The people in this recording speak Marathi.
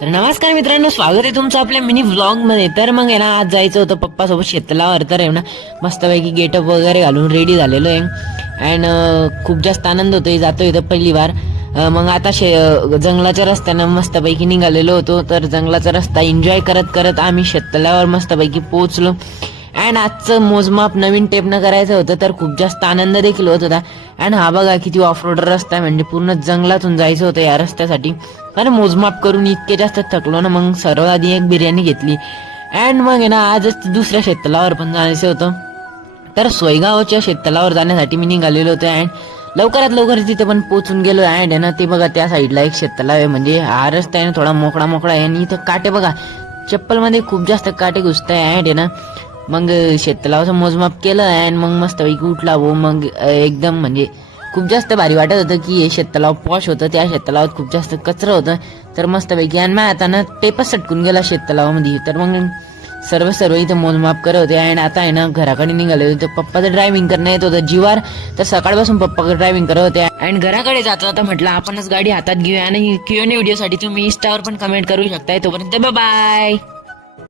तर नमस्कार मित्रांनो, स्वागत आहे तुमचं आपल्या मिनी व्लॉग मध्ये। तर मग आहे ना, आज जायचं होतं पप्पा सोबत शेतलावर। तर आहे ना, मस्तपैकी गेटअप वगैरे घालून रेडी झालेलो आहे अँड खूप जास्त आनंद होतोय, जातोय इथं पहिली बार। मग आता जंगलाच्या रस्त्यानं मस्तपैकी निघालेलो होतो। तर जंगलाचा रस्ता एन्जॉय करत करत आम्ही शेतलावर मस्तपैकी पोहोचलो अँड आजचं मोजमाप नवीन टेपनं करायचं होतं, तर खूप जास्त आनंद देखील होत होता। अँड हा बघा किती ऑफ रोड रस्ता आहे, म्हणजे पूर्ण जंगलातून जायचं होतं या रस्त्यासाठी। आणि मोजमाप करून इतके जास्त थकलो ना, मग सर्वात आधी एक बिर्याणी घेतली अँड मग आहे ना, आजच दुसऱ्या शेततलावर पण जायचं होतं। तर सोयगावच्या शेततलावर जाण्यासाठी मी निघालेलो होतो अँड लवकरात लवकर तिथे पण पोहोचून गेलो अँड आहे ना, ते बघा त्या साईडला एक शेततलाव आहे, म्हणजे हा रस्ता आहे ना थोडा मोकळा मोकळा आहे आणि इथं काटे बघा, चप्पल मध्ये खूप जास्त काटे घुसताय अँड आहे ना। मग शेततलावाचं मोजमाप केलं अँड मग मस्तपैकी उठला वो। मग एकदम म्हणजे खूप जास्त भारी वाटत होतं की हे शेततलाव पॉश होतं, त्या शेततलावात खूप जास्त कचरा होतं। तर मस्तपैकी आणि माझ्या हातानं टेपच सटकून गेला शेततलावामध्ये। तर मग सर्व इथं मोजमाप करत होते अँड आता आहे ना घराकडे निघाले होते। पप्पाचं ड्रायव्हिंग करणं येत होतं जीवार, तर सकाळपासून पप्पा ड्रायव्हिंग करत होते अँड घराकडे जाता आता म्हटलं आपणच गाडी हातात घेऊया। आणि Q&A व्हिडिओसाठी तुम्ही इंस्टावर पण कमेंट करू शकताय। तोपर्यंत बाय बाय।